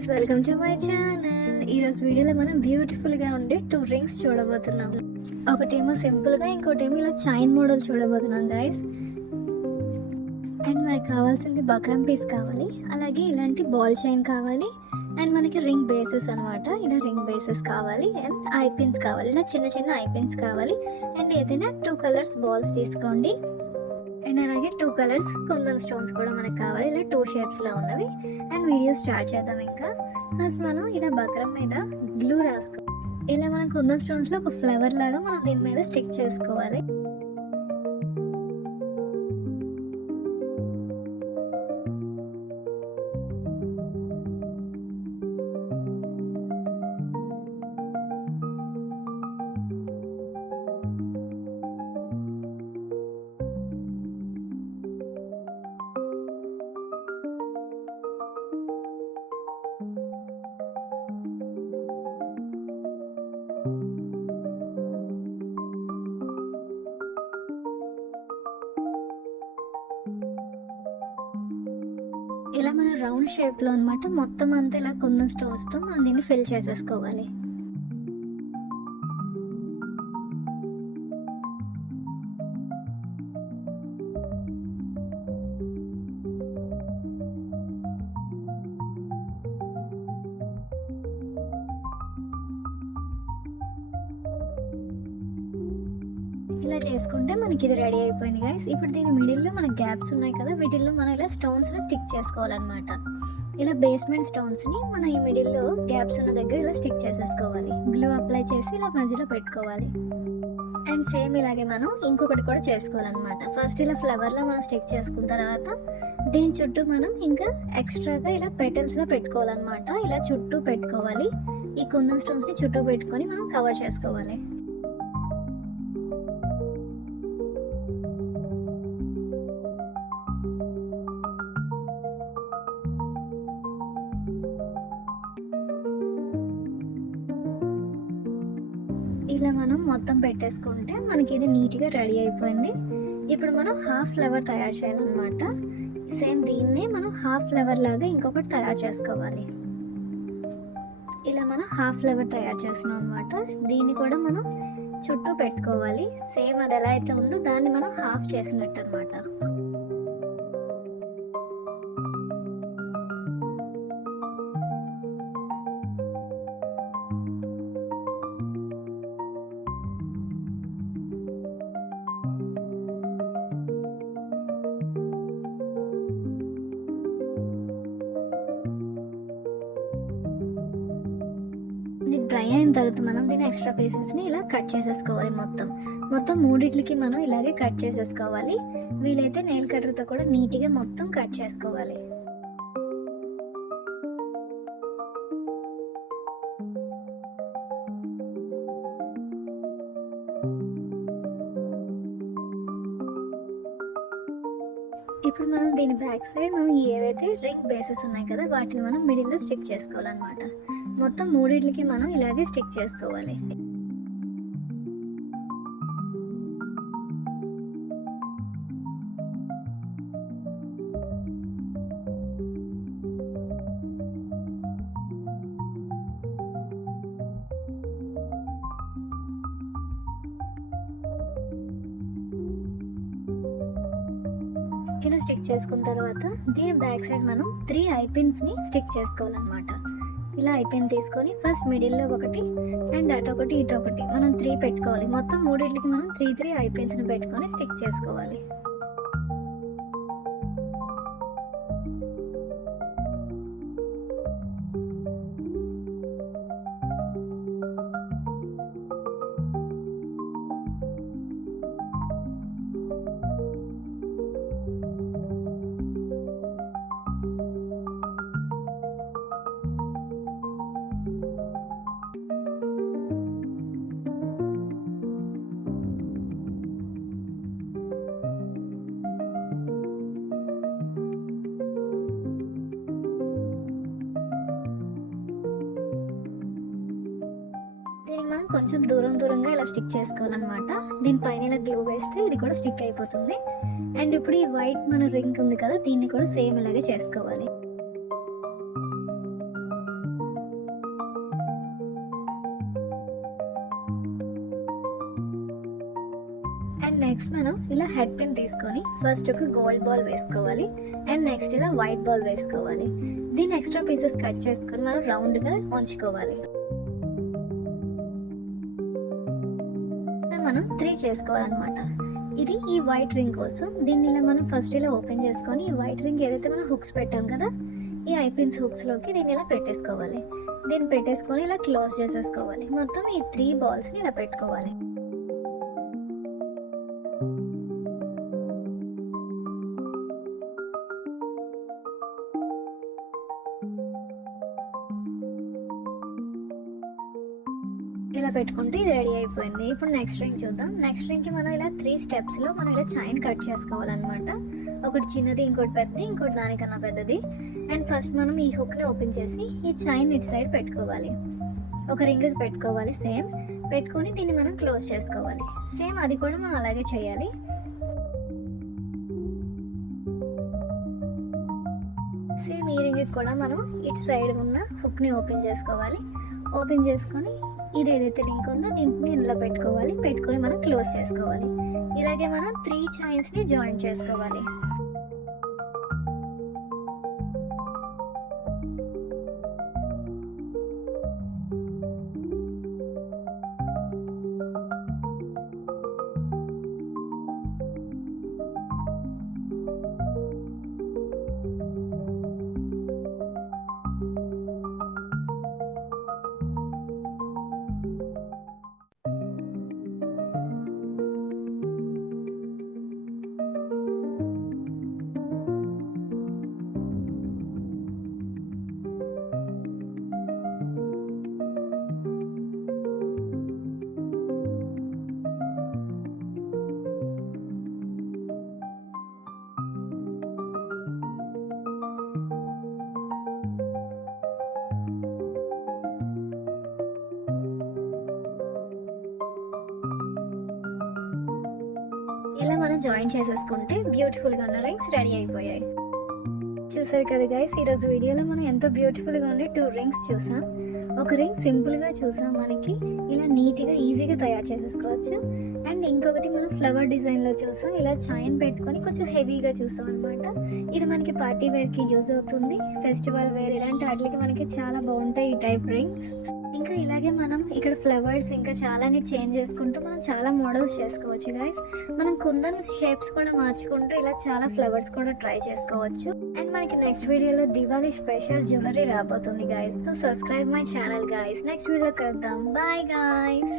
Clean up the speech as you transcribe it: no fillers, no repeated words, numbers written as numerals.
Guys, welcome to my channel. ఈరోజు వీడియోలో మనం బ్యూటిఫుల్గా ఉండే 2 రింగ్స్ చూడబోతున్నాం. ఒకటేమో సింపుల్గా, ఇంకోటేమో ఇలా చైన్ మోడల్ చూడబోతున్నాం గైస్. అండ్ మనకి కావాల్సింది బక్రం పీస్ కావాలి, అలాగే ఇలాంటి బాల్ చైన్ కావాలి, అండ్ మనకి రింగ్ బేసెస్ అనమాట. ఇలా రింగ్ బేసెస్ కావాలి, అండ్ ఐ పిన్స్ కావాలి. ఇలా చిన్న చిన్న ఐ పిన్స్ కావాలి. అండ్ ఏదైనా 2 కలర్స్ బాల్స్ తీసుకోండి. అండ్ అలాగే 2 కలర్స్ కుందన్ స్టోన్స్ కూడా మనకు కావాలి, ఇలా 2 షేప్స్లో ఉన్నవి. అండ్ వీడియో స్టార్ట్ చేద్దాం. ఇంకా ఫస్ట్ మనం ఇలా బక్రం మీద గ్లూ రాసుకో. ఇలా మనం కుందన్ స్టోన్స్లో ఒక ఫ్లవర్ లాగా మనం దీని మీద స్టిక్ చేసుకోవాలి. ఇలా మన రౌండ్ షేప్లో అనమాట మొత్తం అంతా ఇలా కుందన్ స్టోన్స్తో మనం దీన్ని ఫిల్ చేసేసుకోవాలి. ఇలా చేసుకుంటే మనకి ఇది రెడీ అయిపోయింది గైస్. ఇప్పుడు దీని మిడిల్లో మన గ్యాప్స్ ఉన్నాయి కదా, వీటిల్లో మనం ఇలా స్టోన్స్ని స్టిక్ చేసుకోవాలన్నమాట. ఇలా బేస్మెంట్ స్టోన్స్ని మన ఈ మిడిల్లో గ్యాప్స్ ఉన్న దగ్గర ఇలా స్టిక్ చేసేసుకోవాలి. గ్లూ అప్లై చేసి ఇలా మధ్యలో పెట్టుకోవాలి. అండ్ సేమ్ ఇలాగే మనం ఇంకొకటి కూడా చేసుకోవాలన్నమాట. ఫస్ట్ ఇలా ఫ్లవర్లో మనం స్టిక్ చేసుకున్న తర్వాత దీని చుట్టూ మనం ఇంకా ఎక్స్ట్రాగా ఇలా పెటల్స్లో పెట్టుకోవాలన్నమాట. ఇలా చుట్టూ పెట్టుకోవాలి. ఈ కుందన్ స్టోన్స్ని చుట్టూ పెట్టుకొని మనం కవర్ చేసుకోవాలి. ఇలా మనం మొత్తం పెట్టేసుకుంటే మనకి ఇది నీట్గా రెడీ అయిపోయింది. ఇప్పుడు మనం హాఫ్ ఫ్లవర్ తయారు చేయాలన్నమాట. సేమ్ దీన్నే మనం హాఫ్ ఫ్లవర్ లాగా ఇంకొకటి తయారు చేసుకోవాలి. ఇలా మనం హాఫ్ ఫ్లవర్ తయారు చేస్తున్నాం అనమాట. దీన్ని కూడా మనం చుట్టూ పెట్టుకోవాలి. సేమ్ అది ఎలా అయితే ఉందో దాన్ని మనం హాఫ్ చేసినట్టు అనమాట. డ్రై అయిన తర్వాత మనం దీని ఎక్స్ట్రా పీసెస్ని ఇలా కట్ చేసేసుకోవాలి. మొత్తం మూడిట్లకి మనం ఇలాగే కట్ చేసేసుకోవాలి. వీలైతే నెయిల్ కట్టర్తో కూడా నీట్గా మొత్తం కట్ చేసుకోవాలి. ఇప్పుడు మనం దీని బ్యాక్ సైడ్ మనం ఏవైతే రింగ్ బేసెస్ ఉన్నాయి కదా వాటిని మనం మిడిల్లో స్టిక్ చేసుకోవాలన్నమాట. మొత్తం మూడిట్లకి మనం ఇలాగే స్టిక్ చేసుకోవాలి. ఇలా స్టిక్ చేసుకున్న తర్వాత దీని బ్యాక్ సైడ్ మనం 3 ఐ పిన్స్ని స్టిక్ చేసుకోవాలన్నమాట. ఇలా ఐ పిన్ తీసుకొని ఫస్ట్ మిడిల్లో ఒకటి అండ్ అటొకటి ఇటొకటి మనం 3 పెట్టుకోవాలి. మొత్తం మూడింటికి మనం 3 ఐ పిన్స్ని పెట్టుకొని స్టిక్ చేసుకోవాలి. మనం కొంచెం దూరంగా ఇలా స్టిక్ చేసుకోవాలన్నమాట. దీనిపైన ఇలా గ్లూ వేస్తే ఇది కూడా స్టిక్ అయిపోతుంది. అండ్ ఇప్పుడు ఈ వైట్ మన రింగ్ ఉంది కదా, దీన్ని కూడా సేమ్ ఇలాగే చేసుకోవాలి. హెడ్ పిన్ తీసుకొని ఫస్ట్ ఒక గోల్డ్ బాల్ వేసుకోవాలి అండ్ నెక్స్ట్ ఇలా వైట్ బాల్ వేసుకోవాలి. దీని ఎక్స్ట్రా పీసెస్ కట్ చేసుకొని మనం రౌండ్గా ఉంచుకోవాలి. మనం 3 చేసుకోవాలన్నమాట. ఇది ఈ వైట్ రింగ్ కోసం. దీన్ని ఇలా మనం ఫస్ట్ ఇలా ఓపెన్ చేసుకొని ఈ వైట్ రింగ్ ఏదైతే మనం హుక్స్ పెట్టాం కదా, ఈ ఐ పిన్స్ హుక్స్లోకి దీన్ని ఇలా పెట్టేసుకోవాలి. దీన్ని పెట్టేసుకొని ఇలా క్లోజ్ చేసేసుకోవాలి. మొత్తం ఈ 3 బాల్స్ని ఇలా పెట్టుకోవాలి. ఇలా పెట్టుకుంటే ఇది రెడీ అయిపోయింది. ఇప్పుడు నెక్స్ట్ రింగ్ చూద్దాం. నెక్స్ట్ రింగ్కి మనం ఇలా 3 స్టెప్స్లో మనం ఇలా చైన్ కట్ చేసుకోవాలన్నమాట. ఒకటి చిన్నది, ఇంకోటి పెద్దది, ఇంకోటి దానికన్నా పెద్దది. అండ్ ఫస్ట్ మనం ఈ హుక్ని ఓపెన్ చేసి ఈ చైన్ ఇటు సైడ్ పెట్టుకోవాలి. ఒక రింగ్కి పెట్టుకోవాలి సేమ్. పెట్టుకొని దీన్ని మనం క్లోజ్ చేసుకోవాలి. సేమ్ అది కూడా మనం అలాగే చేయాలి. సేమ్ ఈ రింగ్కి కూడా మనం ఇటు సైడ్ ఉన్న హుక్ని ఓపెన్ చేసుకోవాలి. ఓపెన్ చేసుకొని ఇది ఏదైతే లింక్ ఉందో దీన్ని ఇందులో పెట్టుకోవాలి. పెట్టుకొని మనం క్లోజ్ చేసుకోవాలి. ఇలాగే మనం 3 చైన్స్ని జాయిన్ చేసుకోవాలి. ఇలా మనం జాయిన్ చేసేసుకుంటే బ్యూటిఫుల్గా ఉన్న రింగ్స్ రెడీ అయిపోయాయి. చూసారు కదా గైస్, ఈరోజు వీడియోలో మనం ఎంతో బ్యూటిఫుల్గా ఉండే 2 రింగ్స్ చూసాం. ఒక రింగ్ సింపుల్గా చూసాం, మనకి ఇలా నీట్గా ఈజీగా తయారు చేసేసుకోవచ్చు. అండ్ ఇంకొకటి మనం ఫ్లవర్ డిజైన్లో చూసాం, ఇలా చైన్ పెట్టుకొని కొంచెం హెవీగా చూసాం అనమాట. ఇది మనకి పార్టీ వేర్కి యూజ్ అవుతుంది, ఫెస్టివల్ వేర్ ఇలాంటి వాటికి మనకి చాలా బాగుంటాయి ఈ టైప్ రింగ్స్. ఇంకా ఇలాగే మనం ఇక్కడ ఫ్లవర్స్ ఇంకా చాలాని చేంజ్ చేసుకుంటూ మనం చాలా మోడల్స్ చేసుకోవచ్చు గైస్. మనం కుందన్ షేప్స్ కూడా మార్చుకుంటూ ఇలా చాలా ఫ్లవర్స్ కూడా ట్రై చేసుకోవచ్చు. అండ్ మనకి నెక్స్ట్ వీడియోలో దివాళీ స్పెషల్ జ్యువెలరీ రాబోతుంది guys. So subscribe my channel guys. Next వీడియోలో కలుద్దాం. Bye guys.